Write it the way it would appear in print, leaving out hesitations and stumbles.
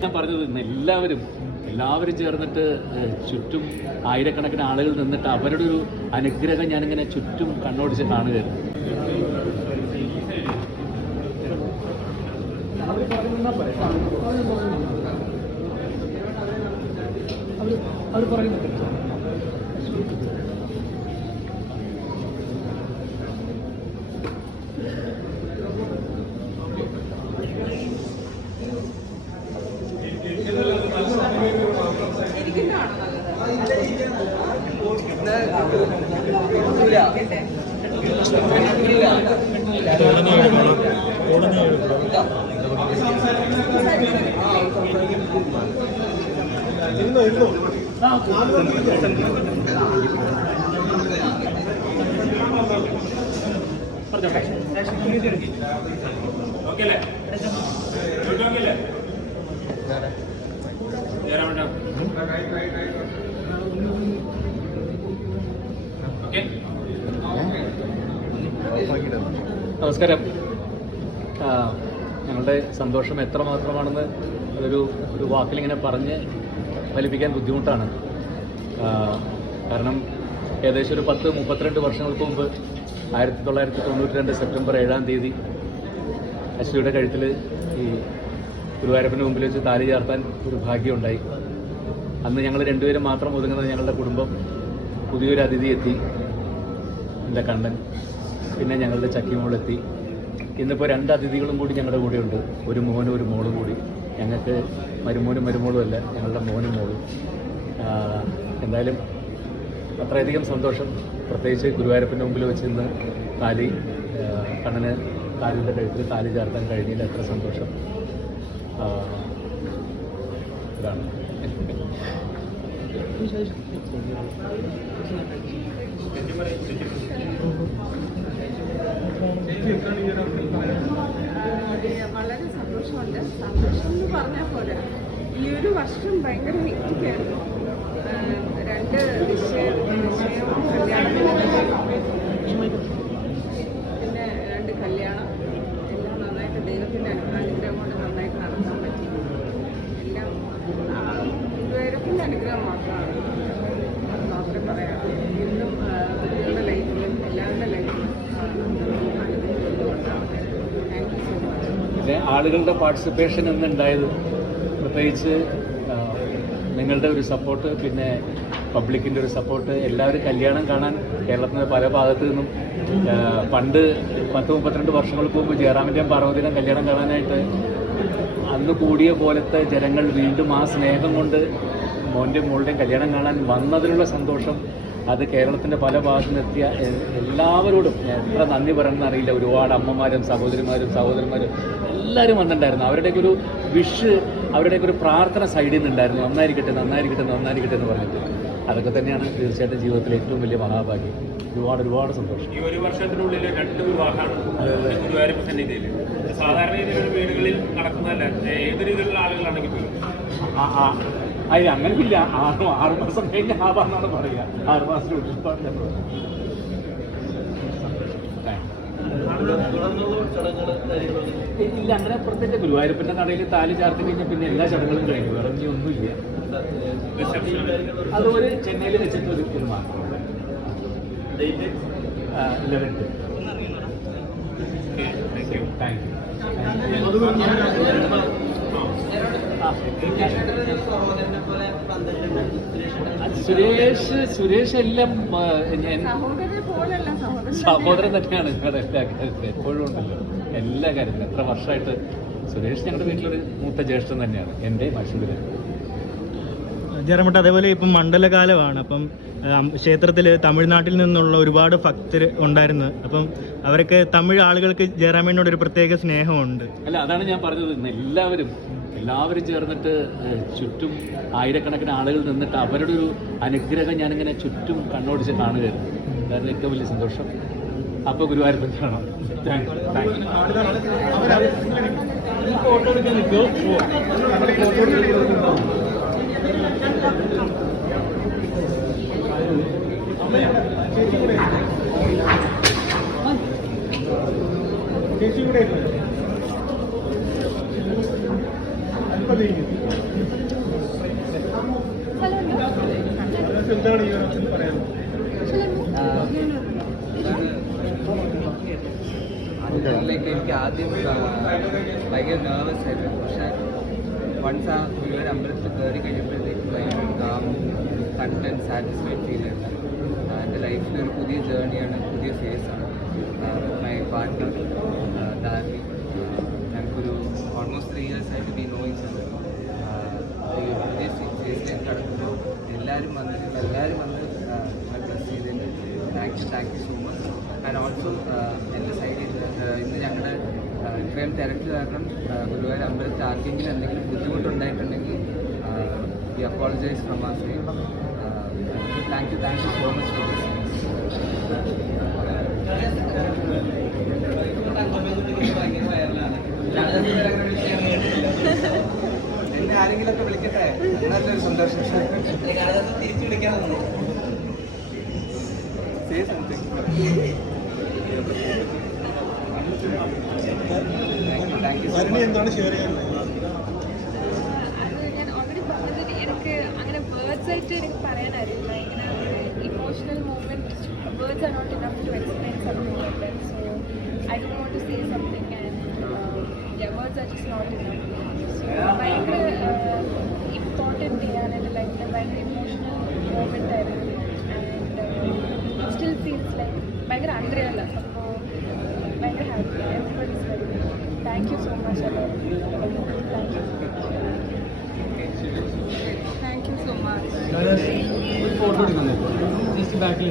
ഞാൻ പറഞ്ഞത് എല്ലാവരും ചേർന്നിട്ട് ചുറ്റും ആയിരക്കണക്കിന് ആളുകൾ നിന്നിട്ട് അവരുടെ ഒരു അനുഗ്രഹം ഞാനിങ്ങനെ ചുറ്റും കണ്ണോടിച്ച് കാണുകയായിരുന്നു. അവർ പറയുന്നുണ്ട് നമസ്കാരം. ഞങ്ങളുടെ സന്തോഷം എത്രമാത്രമാണെന്ന് ഒരു വാക്കിലിങ്ങനെ പറഞ്ഞ് ഫലിപ്പിക്കാൻ ബുദ്ധിമുട്ടാണ്. കാരണം ഏകദേശം ഒരു 32 വർഷങ്ങൾക്ക് മുമ്പ് 1992 സെപ്റ്റംബർ 7-ാം തീയതി അശ്വതിയുടെ കഴുത്തിൽ ഈ ഗുരുവായൂരപ്പൻ്റെ മുമ്പിൽ വെച്ച് താലി ചാർത്താൻ ഒരു ഭാഗ്യമുണ്ടായി. അന്ന് ഞങ്ങൾ രണ്ടുപേരും മാത്രം ഒതുങ്ങുന്ന ഞങ്ങളുടെ കുടുംബം പുതിയൊരു അതിഥി എത്തി, എൻ്റെ കണ്ണൻ. പിന്നെ ഞങ്ങളുടെ ചക്കിമോളെത്തി. ഇന്നിപ്പോൾ 2 അതിഥികളും കൂടി ഞങ്ങളുടെ കൂടെയുണ്ട്, ഒരു മോനും ഒരു മോളും കൂടി. ഞങ്ങൾക്ക് മരുമോനും മരുമോളും അല്ല, ഞങ്ങളുടെ മോനും മോളും. എന്തായാലും അത്രയധികം സന്തോഷം. പ്രത്യേകിച്ച് ഗുരുവായൂരപ്പൻ്റെ മുമ്പിൽ വെച്ച് ഇന്ന് കണ്ണന് കാലിൻ്റെ കഴുത്തിൽ താലി ചാർത്താൻ കഴിഞ്ഞില്ല. എത്ര സന്തോഷം. ഇതാണ് വളരെ സന്തോഷമുണ്ട്. സന്തോഷം എന്ന് പറഞ്ഞാൽ പോലെ ഈ ഒരു വർഷം ഭയങ്കര ഹെക്ടിക്കായിരുന്നു. 2 നിശ്ചയവും കല്യാണവും പിന്നെ 2 കല്യാണം എല്ലാം നന്നായിട്ട് ദൈവത്തിൻ്റെ അനുഗ്രഹം കൊണ്ട് നന്നായിട്ട് നടത്താൻ പറ്റി. എല്ലാം ഗുരുവായൂരപ്പൻ്റെ അനുഗ്രഹം മാത്രമാണ്, അത് മാത്രമേ പറയാം. ഇന്നും കുട്ടികളുടെ ലൈഫിലും എല്ലാവരുടെ ലൈഫിലും പിന്നെ ആളുകളുടെ പാർട്ടിസിപ്പേഷൻ എന്നുണ്ടായത് പ്രത്യേകിച്ച് നിങ്ങളുടെ ഒരു സപ്പോർട്ട്, പിന്നെ പബ്ലിക്കിൻ്റെ ഒരു സപ്പോർട്ട്. എല്ലാവരും കല്യാണം കാണാൻ കേരളത്തിൻ്റെ പല ഭാഗത്തു നിന്നും പണ്ട് 32 വർഷങ്ങൾക്ക് മുമ്പ് ജയറാമിൻ്റെയും പാർവതിയുടെയും കല്യാണം കാണാനായിട്ട് അന്ന് കൂടിയ പോലത്തെ ജനങ്ങൾ വീണ്ടും ആ സ്നേഹം കൊണ്ട് മോൻ്റെയും മോളുടെയും കല്യാണം കാണാൻ വന്നതിനുള്ള സന്തോഷം, അത് കേരളത്തിൻ്റെ പല ഭാഗത്തു നിന്നെത്തിയ എല്ലാവരോടും എത്ര നന്ദി പറയണമെന്ന് അറിയില്ല. ഒരുപാട് അമ്മമാരും സഹോദരന്മാരും എല്ലാവരും വന്നിട്ടുണ്ടായിരുന്നു. അവരുടെയൊക്കെ ഒരു വിഷ്, അവരുടെയൊക്കെ ഒരു പ്രാർത്ഥന സൈഡിൽ നിന്നുണ്ടായിരുന്നു. നന്നായിരിക്കട്ടെ എന്ന് പറഞ്ഞിട്ട്. അതൊക്കെ തന്നെയാണ് തീർച്ചയായിട്ടും ജീവിതത്തിലെ ഏറ്റവും വലിയ മഹാഭാഗ്യം. ഒരുപാട് സന്തോഷം. ഈ ഒരു വർഷത്തിനുള്ളിൽ 2 വിവാഹമാണ് ഗുരുവായൂരപ്പൻ സന്നിധിയിൽ. സാധാരണ രീതിയിലുള്ള വീടുകളിൽ നടക്കുന്നതല്ല, ഏത് രീതിയിലുള്ള ആളുകളാണെങ്കിൽ പോലും. അങ്ങനെയില്ല. 6 മാസം കഴിഞ്ഞ് ആവാന്നാണ് പറയുക. 6 മാസത്തിനുള്ളിൽ ഇല്ല. അങ്ങനെ പ്രത്യേകിച്ച് ഗുരുവായൂരപ്പൻ്റെ നടയിൽ താലി ചാർത്തി കഴിഞ്ഞാൽ പിന്നെ എല്ലാ ചടങ്ങുകളും കഴിഞ്ഞു, വേറെ ഒന്നുമില്ല. അത് ഒരു ചെന്നൈയിൽ വെച്ചിട്ട് ഒരു മാത്രം 11th. Thank you. സുരേഷ് എല്ലാം സഹോദരൻ തന്നെയാണ് ഞങ്ങളുടെ എല്ലാ കാര്യത്തിലും. എപ്പോഴും ഉണ്ടല്ലോ എല്ലാ കാര്യത്തിലും. എത്ര വർഷമായിട്ട് സുരേഷ് ഞങ്ങളുടെ വീട്ടിലൊരു മൂത്ത ജ്യേഷ്ഠൻ തന്നെയാണ്, എൻ്റെയും അശ്വതിയുടെ. ജയറാമേട്ട, അതേപോലെ ഇപ്പം മണ്ഡലകാലമാണ്. അപ്പം ക്ഷേത്രത്തിൽ തമിഴ്നാട്ടിൽ നിന്നുള്ള ഒരുപാട് ഭക്തർ ഉണ്ടായിരുന്നു. അപ്പം അവരൊക്കെ തമിഴ് ആളുകൾക്ക് ജയറാമേട്ടനോട് ഒരു പ്രത്യേക സ്നേഹമുണ്ട്. അല്ല, അതാണ് ഞാൻ പറഞ്ഞത്. എല്ലാവരും ചേർന്നിട്ട് ചുറ്റും ആയിരക്കണക്കിന് ആളുകൾ നിന്നിട്ട് അവരുടെ ഒരു അനുഗ്രഹം ഞാനിങ്ങനെ ചുറ്റും കണ്ണോടിച്ച് കാണുകയായിരുന്നു. അതായത് ഏറ്റവും വലിയ സന്തോഷം. അപ്പോൾ ഗുരുവായൂരപ്പൻ കാണാം. Thank you. ലൈക്ക് എനിക്ക് ആദ്യം ഭയങ്കര നെർവസ് ആയിരുന്നു. പക്ഷേ വൺസ് ആ ഗുരുവായൂർ അമ്പലത്തിൽ കയറി കഴിഞ്ഞപ്പോഴത്തേക്കും ഭയങ്കര കാമും കണ്ടന്റ് സാറ്റിസ്ഫൈഡ് ഫീൽ ആയിരുന്നു. എൻ്റെ ലൈഫിൽ ഒരു പുതിയ ജേർണിയാണ്, പുതിയ ഫേസാണ്. മൈ പാർട്ട്ണർ ഡാർലി, ഞങ്ങൾക്കൊരു ഓൾമോസ്റ്റ് 3 years ആയിട്ട് ബി നോയിങ് ഒരു പുതിയ ഫേസിലേക്ക് കടക്കുമ്പോൾ എല്ലാവരും വന്ന് ബ്ലസ് ചെയ്തതിന് thank you so much. And also എൻ്റെ സൈഡിൽ ഇന്ന് ഞങ്ങളുടെ ഇത്രയും തിരക്ക് കാരണം ഗുരുവായൂർ അമ്പലത്തിൽ ആർക്കെങ്കിലും എന്തെങ്കിലും ബുദ്ധിമുട്ടുണ്ടായിട്ടുണ്ടെങ്കിൽ വി അപ്പോളജൈസ് ഫ്രം ആ side. Thank you so much for this. എന്നെ ആരെങ്കിലുമൊക്കെ വിളിക്കട്ടെ, നല്ലൊരു സന്തോഷം. തിരിച്ചു വിളിക്കാൻ say something. Thank you so much. എന്താണ് ഷെയർ ചെയ്യുന്നത്? അത് ഞാൻ ഓൾറെഡി പറഞ്ഞതിൽ എനിക്ക് അങ്ങനെ വേർഡ്സ് ആയിട്ട് എനിക്ക് പറയാനറിയില്ല. ഇങ്ങനെ emotional movement words are not enough to explain something like that. So I don't want to say something and words are just not enough. So ഭയങ്കര ഇമ്പോർട്ടൻറ്റ് ചെയ്യാണ് എൻ്റെ ലൈഫിൽ. ഭയങ്കര ഇമോഷണൽ മൂവ്മെൻ്റ് ആയിരുന്നു. ആൻഡ് സ്റ്റിൽ ഫീൽസ് ലൈക്ക് ഭയങ്കര unreal. അപ്പോൾ ഭയങ്കര happy. Everybody is very good. Thank you so much thank you so much. Photo എടുക്കുന്നത് ജസ്റ്റ് ബാക്കിൽ